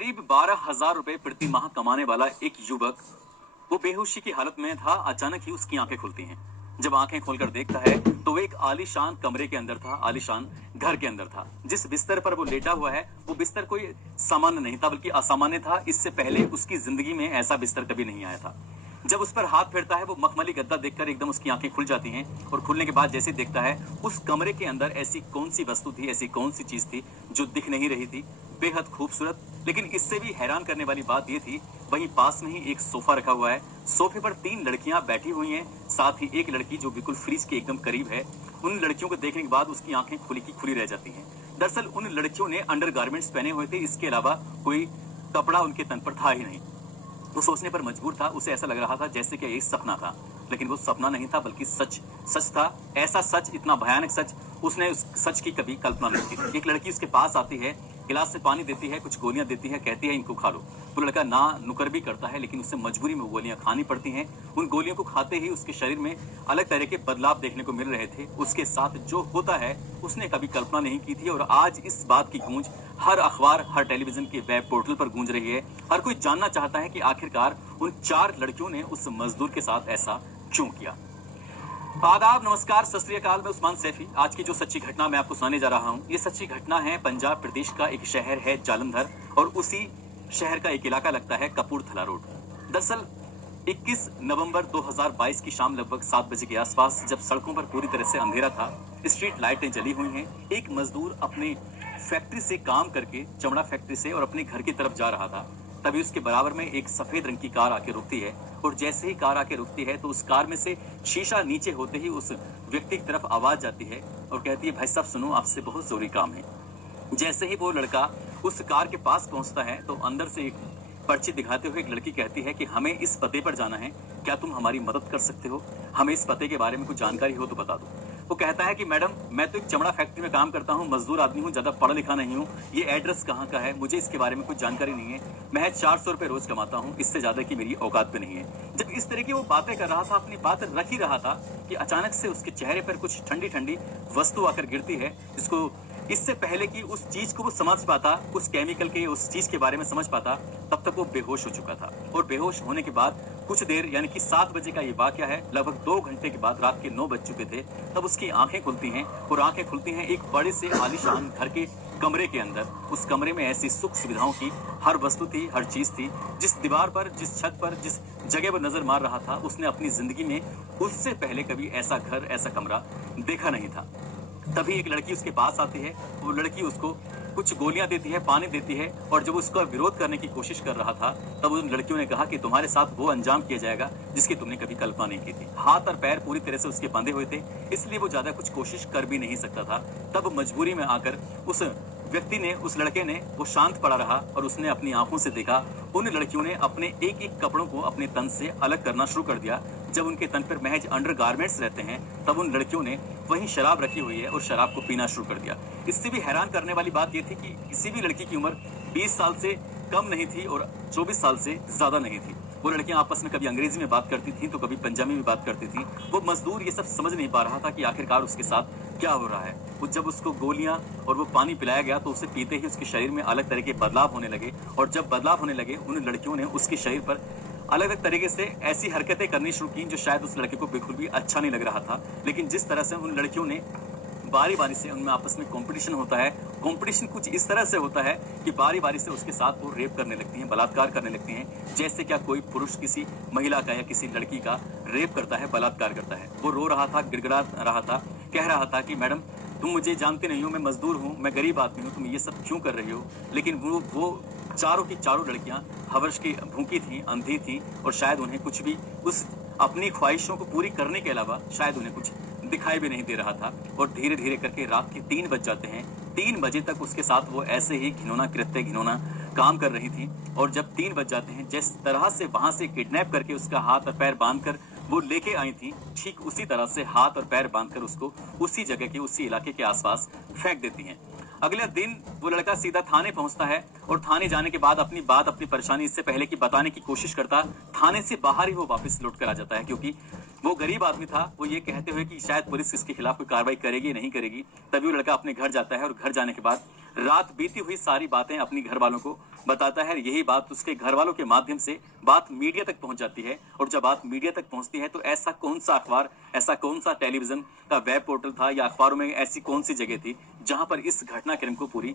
करीब 12,000 रुपए प्रति माह कमाने वाला एक युवक वो बेहोशी की हालत में था। अचानक ही उसकी आंखें खुलती हैं। जब आंखें खोलकर देखता है तो वो एक आलीशान कमरे के अंदर था, आलीशान घर के अंदर था। जिस बिस्तर पर वो लेटा हुआ है वो बिस्तर कोई सामान्य नहीं था बल्कि असामान्य था। इससे पहले उसकी जिंदगी में ऐसा बिस्तर कभी नहीं आया था। जब उस पर हाथ फेरता है वो मखमली गद्दा देखकर एकदम उसकी आंखें खुल जाती हैं और खुलने के बाद जैसे देखता है उस कमरे के अंदर ऐसी कौन सी वस्तु थी, ऐसी कौन सी चीज थी जो दिख नहीं रही थी, बेहद खूबसूरत। लेकिन इससे भी हैरान करने वाली बात ये थी, वहीं पास में ही एक सोफा रखा हुआ है। सोफे पर 3 लड़कियां बैठी हुई हैं, साथ ही एक लड़की जो बिल्कुल फ्रिज के एकदम करीब है। उन लड़कियों को देखने के बाद उसकी आंखें खुली की खुली रह जाती हैं। दरअसल उन लड़कियों ने अंडरगारमेंट्स पहने हुए थे, इसके अलावा कोई कपड़ा उनके तन पर था ही नहीं। वो सोचने पर मजबूर था। उसे ऐसा लग रहा था जैसे कि ये सपना था, लेकिन वो सपना नहीं था बल्कि सच था। ऐसा सच, इतना भयानक सच, उसने उस सच की कभी कल्पना नहीं की थी। एक लड़की उसके पास आती है, गिलास से पानी देती है, कुछ गोलियां देती है, कहती है इनको खा लो। वो लड़का ना नुकर भी करता है, लेकिन उसे मजबूरी में वो गोलियां खानी पड़ती हैं। उन गोलियों को खाते ही उसके शरीर में अलग तरह के बदलाव देखने को मिल रहे थे। उसके साथ जो होता है उसने कभी कल्पना नहीं की थी और आज इस बात की गूंज हर अखबार, हर टेलीविजन के वेब पोर्टल पर गूंज रही है। हर कोई जानना चाहता है कि आखिरकार उन 4 लड़कियों ने उस मजदूर के साथ ऐसा क्यों किया। आदाब, नमस्कार, सत श्री अकाल। मैं उस्मान सैफी। आज की जो सच्ची घटना मैं आपको सुनाने जा रहा हूँ, ये सच्ची घटना है पंजाब प्रदेश का एक शहर है जालंधर और उसी शहर का एक इलाका लगता है कपूरथला रोड। दरअसल 21 नवंबर 2022 की शाम लगभग 7 बजे के आसपास, जब सड़कों पर पूरी तरह से अंधेरा था, स्ट्रीट लाइटें जली हुई हैं, एक मजदूर अपने फैक्ट्री से काम करके, चमड़ा फैक्ट्री से, और अपने घर की तरफ जा रहा था। तभी उसके बराबर में एक सफेद रंग की कार आके रुकती है और जैसे ही कार आके रुकती है तो उस कार में से शीशा नीचे होते ही उस व्यक्ति की तरफ आवाज जाती है और कहती है, भाई साहब सुनो, आपसे बहुत जरूरी काम है। जैसे ही वो लड़का उस कार के पास पहुंचता है तो अंदर से एक पर्ची दिखाते हुए एक लड़की कहती है कि हमें इस पते पर जाना है, क्या तुम हमारी मदद कर सकते हो? हमें इस पते के बारे में कुछ जानकारी हो तो बता दो। वो कहता है कि मैडम, मैं तो एक चमड़ा फैक्ट्री में काम करता हूँ, मजदूर आदमी हूँ, ज्यादा पढ़ा लिखा नहीं हूँ, ये एड्रेस कहाँ का है मुझे इसके बारे में कुछ जानकारी नहीं है, मैं 400 रुपए रोज कमाता हूँ, इससे ज्यादा की मेरी औकात पे नहीं है। जब इस तरह की वो बातें कर रहा था, अपनी बात रख ही रहा था कि अचानक से उसके चेहरे पर कुछ ठंडी ठंडी वस्तु आकर गिरती है, जिसको इससे पहले कि उस चीज को वो समझ पाता, उस केमिकल के उस चीज के बारे में समझ पाता, तब तक वो बेहोश हो चुका था। और बेहोश होने के बाद कुछ देर, यानी कि 7 बजे का ये वाकया है, लगभग 2 घंटे के बाद, रात के 9 बज चुके थे, तब उसकी आंखें खुलती हैं और आंखें खुलती हैं एक बड़े से आलीशान घर के कमरे के अंदर। उस कमरे में ऐसी सुख सुविधाओं की हर वस्तु थी, हर चीज थी। जिस दीवार पर, जिस छत पर, जिस जगह पर नजर मार रहा था, उसने अपनी जिंदगी में उससे पहले कभी ऐसा घर, ऐसा कमरा देखा नहीं था। तभी एक लड़की उसके पास आती है, वो लड़की उसको कुछ गोलियां देती है, पानी देती है, और जब उसका विरोध करने की कोशिश कर रहा था तब उन लड़कियों ने कहा कि तुम्हारे साथ वो अंजाम किया जाएगा जिसकी तुमने कभी कल्पना नहीं की थी। हाथ और पैर पूरी तरह से उसके बंधे हुए थे, इसलिए वो ज्यादा कुछ कोशिश कर भी नहीं सकता था। तब मजबूरी में आकर उस व्यक्ति ने, उस लड़के ने, वो शांत पड़ा रहा और उसने अपनी आंखों से देखा उन लड़कियों ने अपने एक एक कपड़ों को अपने तन से अलग करना शुरू कर दिया। जब उनके तन पर महज अंडरगारमेंट्स रहते हैं तब उन लड़कियों ने वहीं शराब रखी हुई है और शराब को पीना शुरू कर दिया। इससे भी हैरान करने वाली बात यह थी कि किसी भी लड़की की उम्र 20 साल से कम नहीं थी और 24 साल से ज्यादा नहीं थी। वो लड़कियां आपस में कभी अंग्रेजी में बात करती थी तो कभी पंजाबी में बात करती थी। वो मजदूर ये सब समझ नहीं पा रहा था कि आखिरकार उसके साथ क्या हो रहा है। वो जब उसको गोलियां और वो पानी पिलाया गया तो उसे पीते ही उसके शरीर में अलग तरह के बदलाव होने लगे, और जब बदलाव होने लगे उन लड़कियों ने उसके शरीर पर अलग अलग तरीके से ऐसी हरकतें करनी शुरू की जो शायद उस लड़के को बिल्कुल भी अच्छा नहीं लग रहा था। लेकिन जिस तरह से उन लड़कियों ने बारी बारी से, उनमें आपस में कंपटीशन होता है, कंपटीशन कुछ इस तरह से होता है कि बारी बारी से उसके साथ वो रेप करने लगती हैं, बलात्कार करने लगती हैं, जैसे क्या कोई पुरुष किसी महिला का या किसी लड़की का रेप करता है, बलात्कार करता है। वो रो रहा था, गिड़गिड़ा रहा था, कह रहा था कि मैडम तुम मुझे जानते नहीं हो, मैं मजदूर हूँ, मैं गरीब आदमी हूँ, तुम ये सब क्यों कर रही हो? लेकिन वो चारों की चारों लड़कियां हवश की भूखी थी, अंधी थी, और शायद उन्हें कुछ भी उस अपनी ख्वाहिशों को पूरी करने के अलावा शायद उन्हें कुछ दिखाई भी नहीं दे रहा था। और धीरे धीरे करके रात के 3 बज जाते हैं। 3 बजे तक उसके साथ वो ऐसे ही घिनौना कृत्य, घिनौना काम कर रही थी। और जब 3 बज जाते हैं, जिस तरह से वहां से किडनैप करके उसका हाथ और पैर बांधकर वो लेके आई थी, ठीक उसी तरह से हाथ और पैर बांधकर उसको उसी जगह के, उसी इलाके के आसपास फेंक देती हैं। अगले दिन वो लड़का सीधा थाने पहुंचता है और थाने जाने के बाद अपनी बात, अपनी परेशानी इससे पहले कि बताने की कोशिश करता, थाने से बाहर ही वो वापस लौट कर आ जाता है, क्योंकि वो गरीब आदमी था। वो ये कहते हुए कि शायद पुलिस इसके खिलाफ कोई कार्रवाई करेगी नहीं करेगी। तभी वो लड़का अपने घर जाता है और घर जाने के बाद रात बीती हुई सारी बातें अपनी घर वालों को बताता है। यही बात उसके घर वालों के माध्यम से बात मीडिया तक पहुंच जाती है, और जब बात मीडिया तक पहुंचती है तो ऐसा कौन सा अखबार, ऐसा कौन सा टेलीविजन का वेब पोर्टल था या अखबारों में ऐसी कौन सी जगह थी जहां पर इस घटनाक्रम को पूरी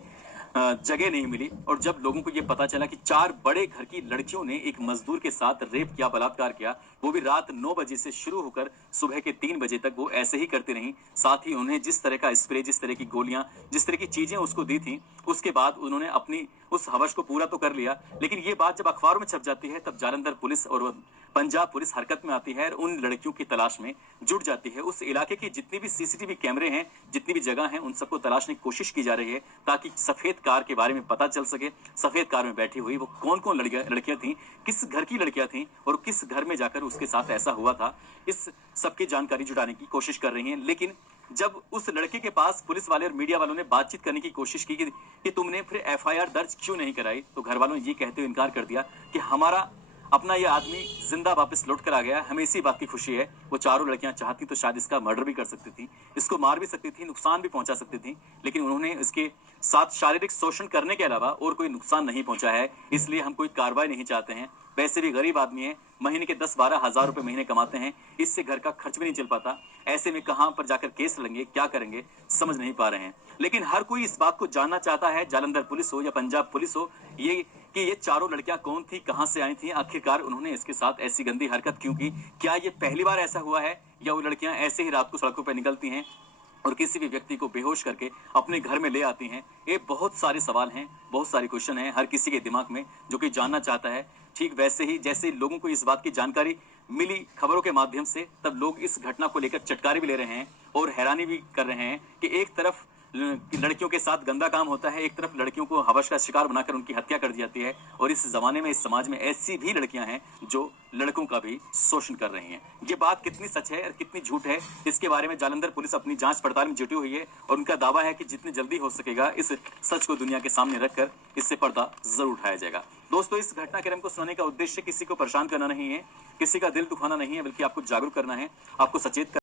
जगह नहीं मिली। और जब लोगों को यह पता चला कि 4 बड़े घर की लड़कियों ने एक मजदूर के साथ रेप किया, बलात्कार किया, वो भी रात 9 बजे से शुरू होकर सुबह के 3 बजे तक वो ऐसे ही करती रही। साथ ही उन्हें जिस तरह का स्प्रे, जिस तरह की गोलियां, जिस तरह की चीजें उसको दी थी, उसके बाद उन्होंने अपनी उस हवस को पूरा तो कर लिया, लेकिन ये बात जब अखबारों में छप जाती है तब जालंधर पुलिस और पंजाब पुलिस हरकत में आती है और उन लड़कियों की तलाश में जुट जाती है। उस इलाके की जितनी भी सीसीटीवी कैमरे हैं, जितनी भी जगह हैं, उन सबको तलाशने की कोशिश की जा रही है ताकि सफेद कार के बारे में पता चल सके। सफेद कार में बैठी हुई वो कौन कौन लड़कियां थी, किस घर की लड़कियां थी और किस घर में जाकर उसके साथ ऐसा हुआ था, इस सबकी जानकारी जुटाने की कोशिश कर रही हैं। लेकिन जब उस लड़के के पास पुलिस वाले और मीडिया वालों ने बातचीत करने की कोशिश की कि तुमने फिर एफआईआर दर्ज क्यों नहीं कराई, तो घर वालों ने ये कहते हुए इनकार कर दिया कि हमारा अपना ये आदमी जिंदा वापस लौट कर आ गया, हमें इसी बात की खुशी है। वो चारों लड़कियां चाहती तो शायद इसका मर्डर भी कर सकती थी, इसको मार भी सकती थी, नुकसान भी पहुंचा सकती थी, लेकिन उन्होंने इसके साथ शारीरिक शोषण करने के अलावा और कोई नुकसान नहीं पहुंचा है, इसलिए हम कोई कार्रवाई नहीं चाहते हैं। वैसे भी गरीब आदमी है, महीने के 10-12 हजार रुपए महीने कमाते हैं, इससे घर का खर्च भी नहीं चल पाता। ऐसे में कहां पर जाकर केस लड़ेंगे, क्या करेंगे, समझ नहीं पा रहे हैं। लेकिन हर कोई इस बात को जानना चाहता है, जालंधर पुलिस हो या पंजाब पुलिस हो, ये चारों लड़कियां कौन थी, कहां से आई थी, आखिरकार उन्होंने इसके साथ ऐसी गंदी हरकत क्यों की, क्या ये पहली बार ऐसा हुआ है या वो लड़कियां ऐसे ही रात को सड़कों पर निकलती हैं और किसी भी व्यक्ति को बेहोश करके अपने घर में ले आती हैं। ये बहुत सारे सवाल हैं, बहुत सारे क्वेश्चन हैं हर किसी के दिमाग में, जो कि जानना चाहता है। ठीक वैसे ही जैसे लोगों को इस बात की जानकारी मिली खबरों के माध्यम से, तब लोग इस घटना को लेकर चटकारे भी ले रहे हैं और हैरानी भी कर रहे हैं कि एक तरफ लड़कियों के साथ गंदा काम होता है, एक तरफ लड़कियों को हवस का शिकार बनाकर उनकी हत्या कर दी जाती है, और इस जमाने में, इस समाज में ऐसी भी लड़कियां हैं जो लड़कों का भी शोषण कर रही हैं। ये बात कितनी सच है और कितनी झूठ है, इसके बारे में जालंधर पुलिस अपनी जांच पड़ताल में जुटी हुई है, और उनका दावा है कि जितनी जल्दी हो सकेगा इस सच को दुनिया के सामने रखकर इससे पर्दा जरूर उठाया जाएगा। दोस्तों, इस घटनाक्रम को सुनाने का उद्देश्य किसी को परेशान करना नहीं है, किसी का दिल दुखाना नहीं है, बल्कि आपको जागरूक करना है, आपको सचेत